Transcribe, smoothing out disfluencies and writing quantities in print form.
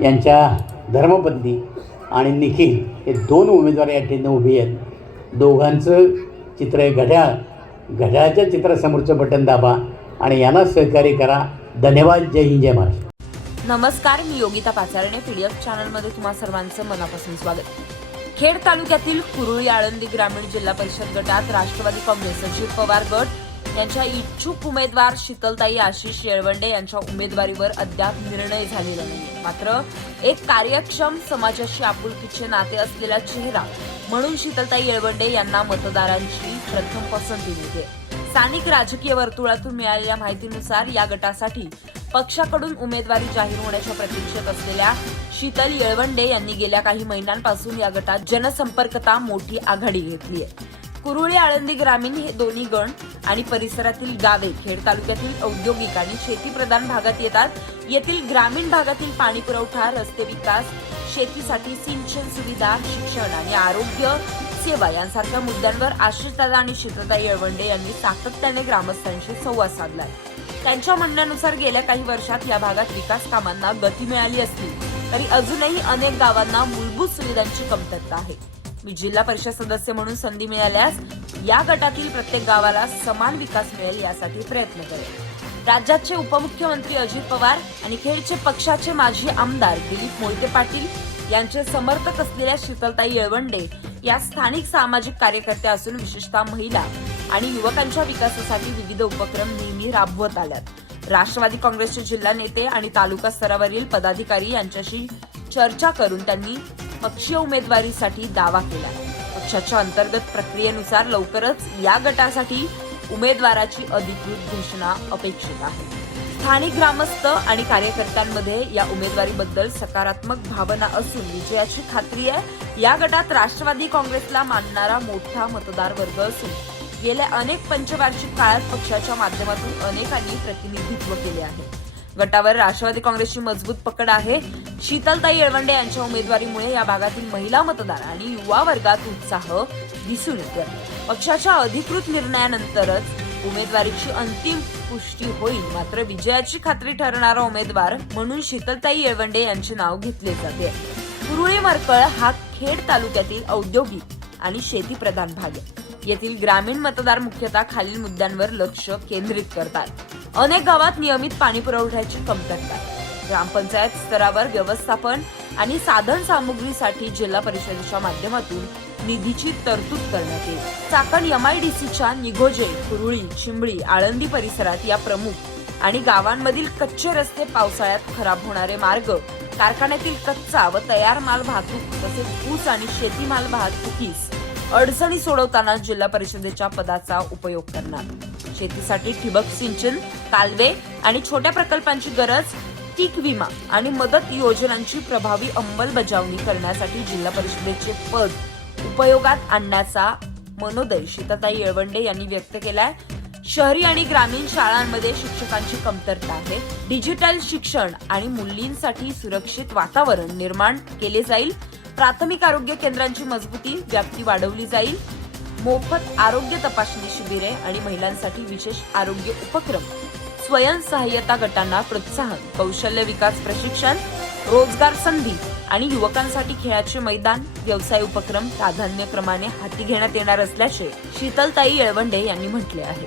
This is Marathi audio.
यांच्या धर्मपत्नी आणि निखिल हे 2 उमेदवार या ठिकाणी उभी आहेत. दोघांचं चित्र आहे घड्याळ. घड्याळाच्या चित्रासमोरचं बटन दाबा आणि यांना सहकार्य करा. धन्यवाद. जय हिंद, जय महाराष्ट्र. नमस्कार, मी योगिता पाचारणे. पीडीएफ चॅनलमध्ये तुम्हा सर्वांचं मनापासून स्वागत. खेड तालुक्यातील कुरुळी आळंदी ग्रामीण जिल्हा परिषद गटात राष्ट्रवादी काँग्रेस अजित पवार गट यांच्या इच्छुक उमेदवार शीतलताई आशिष येळवंडे यांच्या उमेदवारीवर अद्याप निर्णय झालेला नाही. मात्र एक कार्यक्षम, समाजाशी आपुलकीचे नाते असलेला चेहरा म्हणून शीतलताई येळवंडे यांना मतदारांची प्रथम पसंती मिळते. स्थानिक राजकीय वर्तुळातून मिळालेल्या माहितीनुसार या गटासाठी पक्षाकडून उमेदवारी जाहीर होण्याच्या प्रतीक्षेत असलेल्या शीतल येळवंडे यांनी गेल्या काही महिन्यांपासून या गटात जनसंपर्कता मोठी आघाडी घेतली आहे. कुरुळी आळंदी ग्रामीण हे दोन्ही गण आणि परिसरातील गावे खेड तालुक्यातील औद्योगिक आणि शेतीप्रधान भागात येतात. येथील ग्रामीण भागातील पाणी पुरवठा, रस्ते विकास, शेतीसाठी सिंचन सुविधा, शिक्षण आणि आरोग्य सेवा यांसारख्या मुद्द्यांवर आशिषदादा आणि शीतलताई येळवंडे यांनी सातत्याने ग्रामस्थांशी संवाद साधलाय. त्यांच्या म्हणण्यानुसार गेल्या काही वर्षात या भागात विकास कामांना गती मिळाली असली तरी अजूनही अनेक गावांना मूलभूत सुविधांची कमतरता आहे. मी जिल्हा परिषद सदस्य म्हणून संधी मिळाल्यास या गटातील प्रत्येक गावाला समान विकास मिळेल यासाठी प्रयत्न करेल. राज्याचे उपमुख्यमंत्री अजित पवार आणि खेडचे पक्षाचे माजी आमदार दिलीप मोहिते पाटील यांचे समर्थक असलेल्या शीतलताई येळवंडे या स्थानिक सामाजिक कार्यकर्त्या असून विशेषतः महिला आणि युवकांच्या विकासासाठी विविध उपक्रम नेहमी राबवत आल्यात. राष्ट्रवादी काँग्रेसचे जिल्हा नेते आणि तालुका स्तरावरील पदाधिकारी यांच्याशी चर्चा करून त्यांनी पक्षीय उमेदवारीसाठी दावा केला. पक्षाच्या अंतर्गत प्रक्रियेनुसार लवकरच या गटासाठी उमेदवाराची अधिकृत घोषणा अपेक्षित आहे. स्थानिक ग्रामस्थ आणि कार्यकर्त्यांमध्ये या उमेदवारीबद्दल सकारात्मक भावना असून विजयाची खात्री आहे. या गटात राष्ट्रवादी काँग्रेसला मानणारा मोठा मतदार वर्ग असून गेल्या अनेक पंचवार्षिक काळात पक्षाच्या माध्यमातून अनेकांनी प्रतिनिधित्व केले आहे. गटावर राष्ट्रवादी काँग्रेसची मजबूत पकड आहे. शीतलताई येळवंडे यांच्या उमेदवारीमुळे या भागातील महिला मतदार आणि युवा वर्गात उत्साह दिसून येतो. पक्षाच्या अधिकृत निर्णयानंतरच उमेदवारीची अंतिम पुष्टी होईल. मात्र विजयाची खात्री ठरणारा उमेदवार म्हणून शीतलताई येळवंडे यांचे नाव घेतले जाते. कुरुळी मरकळ हा खेड तालुक्यातील औद्योगिक आणि शेतीप्रधान भाग आहे. येथील ग्रामीण मतदार मुख्यतः खालील मुद्द्यांवर लक्ष केंद्रित करतात. अनेक गावात नियमित पाणी पुरवठ्याची कमतरता आहे. ग्रामपंचायत स्तरावर व्यवस्थापन आणि साधन सामुग्रीसाठी जिल्हा परिषदेच्या माध्यमातून निधीची तरतूद करण्यात येईल. चाकण MIDCच्या निघोजे, कुरुळी, चिंबळी, आळंदी परिसरात या प्रमुख आणि गावांमधील कच्चे रस्ते, पावसाळ्यात खराब होणारे मार्ग, कारखान्यातील कच्चा व तयार माल वाहतूक तसेच ऊस आणि शेतीमाल वाहतुकीस अडचणी सोडवताना जिल्हा परिषदेच्या पदाचा उपयोग करणार. शेतीसाठी ठिबक सिंचन, कालवे आणि छोट्या प्रकल्पांची गरज, पीक विमा आणि मदत योजनांची प्रभावी अंमलबजावणी करण्यासाठी जिल्हा परिषदेचे पद उपयोगात आणण्याचा मनोदय शीतलताई येळवंडे यांनी व्यक्त केलाय. शहरी आणि ग्रामीण शाळांमध्ये शिक्षकांची कमतरता आहे. डिजिटल शिक्षण आणि मुलींसाठी सुरक्षित वातावरण निर्माण केले जाईल. प्राथमिक आरोग्य केंद्रांची मजबूती, व्याप्ती वाढवली जाईल. मोफत आरोग्य तपासणी शिबिरे आणि महिलांसाठी विशेष आरोग्य उपक्रम, स्वयंसहाय्यता गटांना प्रोत्साहन, कौशल्य विकास प्रशिक्षण, रोजगार संधी आणि युवकांसाठी खेळाचे मैदान, व्यवसाय उपक्रम प्राधान्यक्रमाने हाती घेण्यात येणार असल्याचे शीतलताई येळवंडे यांनी म्हटले आहे.